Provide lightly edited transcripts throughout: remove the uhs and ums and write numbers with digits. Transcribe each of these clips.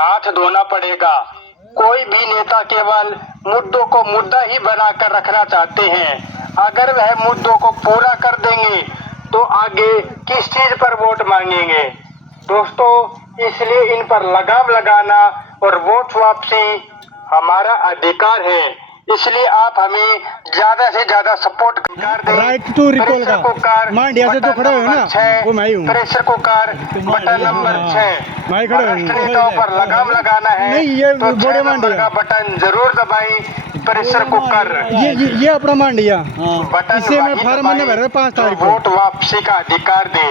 हाथ धोना पड़ेगा। कोई भी नेता केवल मुद्दों को मुद्दा ही बनाकर रखना चाहते हैं। अगर वह मुद्दों को पूरा कर देंगे तो आगे किस चीज पर वोट मांगेंगे। दोस्तों, इसलिए इन पर लगाम लगाना और वोट वापसी हमारा अधिकार है। इसलिए आप हमें ज्यादा से ज्यादा सपोर्ट कर दें। राइट टू रिकॉल का मांडिया से तो खड़े हो ना, वो मैं ही हूँ। प्रेशर कुकर बटन नंबर 6 मैं खड़े नेताओं पर लगाम लगाना है नहीं, ये तो बड़े 6 नंबर का बटन जरूर दबाएं। प्रेशर कुकर ये अपना मांडिया बटन इसे मैं फार्म में भर 5 तारीख को वोट वापसी का अधिकार दे।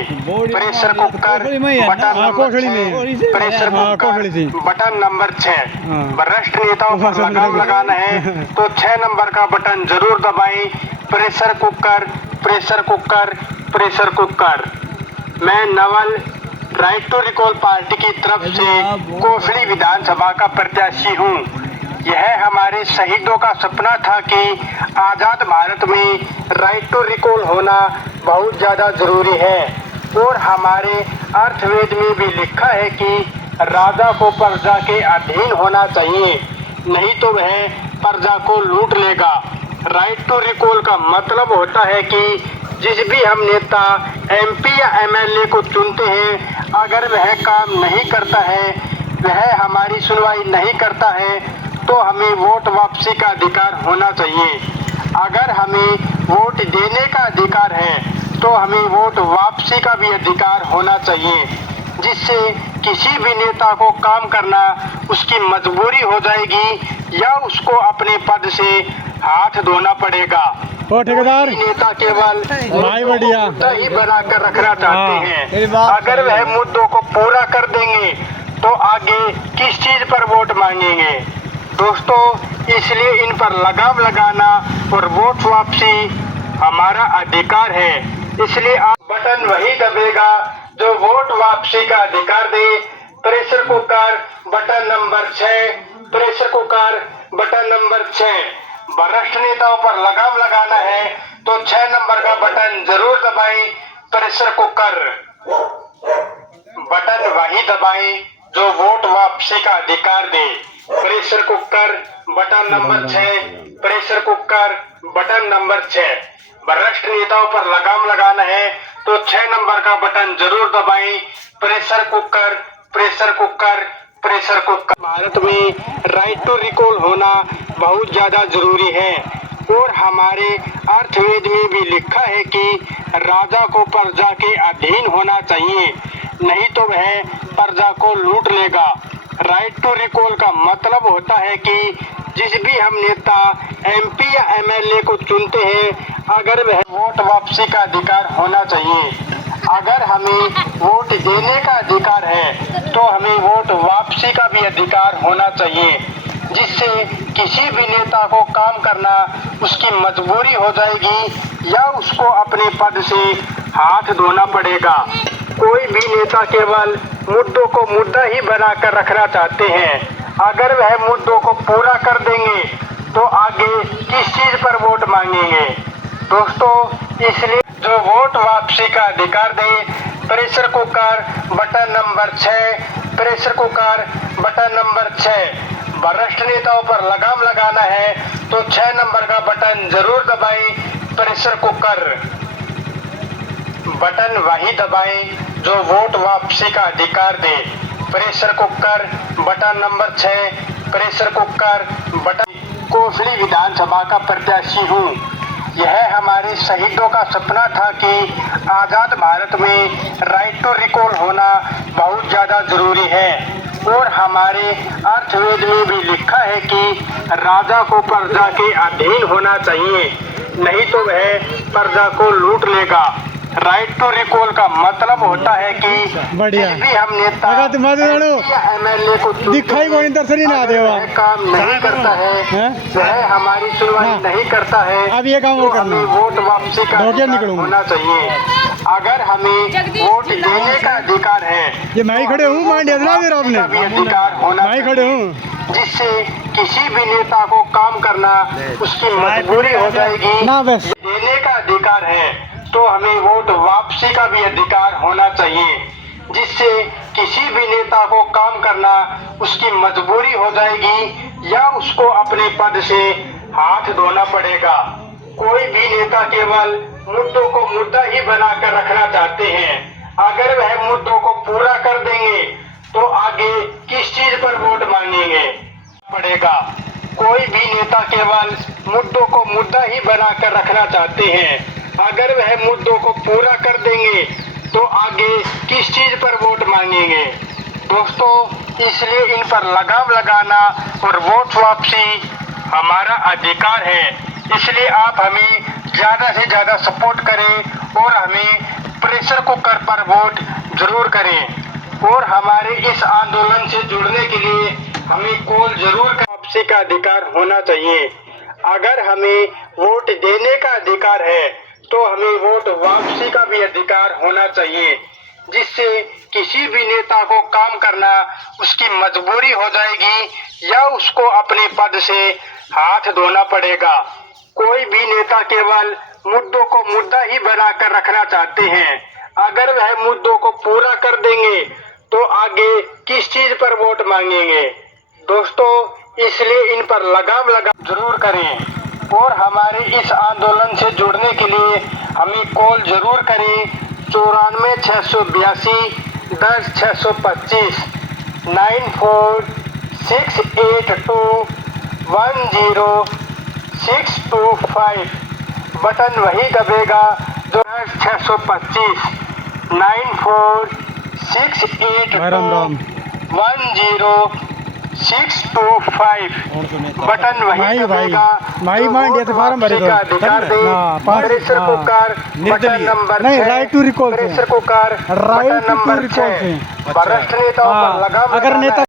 Pressure cooker button number 6 pressure cooker button number 6 वरिष्ठ नेताओं पर लगाम लगाना है तो 6 नंबर का बटन जरूर दबाएं। Pressure cooker pressure cooker pressure cooker. मैं Naval right to recall party की तरफ से कोसली विधानसभा का प्रत्याशी हूँ। यह हमारे शहीदों का सपना था कि आजाद भारत में राइट टू रिकॉल होना बहुत ज्यादा जरूरी है और हमारे अर्थवेद में भी लिखा है कि राजा को प्रजा के अधीन होना चाहिए, नहीं तो वह प्रजा को लूट लेगा। राइट टू रिकॉल का मतलब होता है कि जिस भी हम नेता एमपी या एमएलए को चुनते हैं, अगर वह काम नहीं करता है, वह हमारी सुनवाई नहीं करता है, तो हमें वोट वापसी का अधिकार होना चाहिए। अगर हमें वोट देने का अधिकार है तो हमें वोट वापसी का भी अधिकार होना चाहिए, जिससे किसी भी नेता को काम करना उसकी मजबूरी हो जाएगी या उसको अपने पद से हाथ धोना पड़ेगा। ठेकेदार नेता केवल मुद्दा ही बनाकर रखना चाहते हैं। अगर वह मुद्दों को पूरा कर देंगे तो आगे किस चीज पर वोट मांगेंगे। दोस्तों, इसलिए इन पर लगाम लगाना और वोट वापसी हमारा अधिकार है। इसलिए आप बटन वही दबेगा जो वोट वापसी का अधिकार दे। Pressure cooker button number 6 pressure cooker button number 6 वरिष्ठ नेताओं पर लगाम लगाना है तो 6 नंबर का बटन जरूर दबाएं। प्रेशर कुकर बटन वही दबाएं जो वोट वापसी का अधिकार दे। Pressure cooker button number 6 pressure cooker button number 6 वरिष्ठ नेताओं पर लगाम लगाना है तो 6 नंबर का बटन जरूर दबाएं। Pressure cooker pressure cooker pressure cooker. Bharat में राइट टू रिकॉल होना बहुत ज्यादा जरूरी है और हमारे अर्थवेद में भी लिखा है कि राजा को प्रजा के अधीन होना चाहिए, नहीं तो वह प्रजा को लूट लेगा। राइट टू रिकॉल का मतलब होता है कि जिस भी हम नेता एमपी या एमएलए को चुनते हैं, अगर वह वोट वापसी का अधिकार होना चाहिए। अगर हमें वोट देने का अधिकार है तो हमें वोट वापसी का भी अधिकार होना चाहिए, जिससे किसी भी नेता को काम करना उसकी मजबूरी हो जाएगी या उसको अपने पद से हाथ धोना पड़ेगा। कोई भी नेता केवल मुद्दों को मुद्दा ही बनाकर रखना चाहते हैं। अगर वह मुद्दों को पूरा कर देंगे तो आगे किस चीज पर वोट मांगेंगे। दोस्तों, इसलिए जो वोट वापसी का अधिकार दे। Pressure cooker button number 6 pressure cooker button number 6 वरिष्ठ नेताओं पर लगाम लगाना है तो 6 नंबर का बटन जरूर दबाएं। प्रेशर कुकर बटन वही दबाएं जो वोट वापसी का अधिकार दे। Pressure cooker button number 6 pressure cooker button. Kosli विधानसभा का प्रत्याशी हूँ। यह हमारे शहीदों का सपना था कि आजाद भारत में राइट टू रिकॉल होना बहुत ज्यादा जरूरी है और हमारे अर्थवेद में भी लिखा है कि राजा को प्रजा के अधीन होना चाहिए, नहीं तो वह प्रजा को लूट लेगा। राइट टू रिकॉल का मतलब होता है कि बढ़िया भी हम नेता एमएलए को दिखाई कोई दर्शन ही ना दे काम नहीं करता है, वह हमारी सुनवाई नहीं करता है, अब ये काम तो हमें वोट वापसी का होना चाहिए। अगर हमें वोट देने का अधिकार है, ये मैं खड़े हूँ मांडिया मेरा आपने अधिकार होना मैं खड़े हूँ, जिससे किसी भी नेता को काम करना उसकी मजबूरी हो जाएगी। ना बस देने का अधिकार है तो हमें वोट वापसी का भी अधिकार होना चाहिए, जिससे किसी भी नेता को काम करना उसकी मजबूरी हो जाएगी या उसको अपने पद से हाथ धोना पड़ेगा। कोई भी नेता केवल मुद्दों को मुद्दा ही बनाकर रखना चाहते हैं। अगर वह मुद्दों को पूरा कर देंगे तो आगे किस चीज पर वोट मांगेंगे पड़ेगा। कोई भी नेता केवल मुद्दों को मुद्दा ही बनाकर रखना चाहते हैं। अगर वह मुद्दों को पूरा कर देंगे तो आगे किस चीज पर वोट मांगेंगे। दोस्तों, इसलिए इन पर लगाम लगाना और वोट वापसी हमारा अधिकार है। इसलिए आप हमें ज्यादा से ज्यादा सपोर्ट करें और हमें प्रेशर कुकर पर वोट जरूर करें। और हमारे इस आंदोलन से जुड़ने के लिए हमें कॉल जरूर कर। वापसी का अधिकार होना चाहिए। अगर हमें वोट देने का अधिकार है तो हमें वोट वापसी का भी अधिकार होना चाहिए, जिससे किसी भी नेता को काम करना उसकी मजबूरी हो जाएगी या उसको अपने पद से हाथ धोना पड़ेगा। कोई भी नेता केवल मुद्दों को मुद्दा ही बनाकर रखना चाहते हैं। अगर वह मुद्दों को पूरा कर देंगे तो आगे किस चीज पर वोट मांगेंगे। दोस्तों, इसलिए इन पर लगाम जरूर करें और हमारे इस आंदोलन से जुड़ने के लिए हमें कॉल जरूर करें 94 682 10 625 9468210625। बटन वही दबेगा जो 625 9468210625। बटन वही दबेगा माई मांडिया तो फार्म भरे का अधिकार दे। Pressure cooker button number 6। Right to recall pressure cooker button number 6। भ्रष्ट नेताओं पर लगाम अगर नेता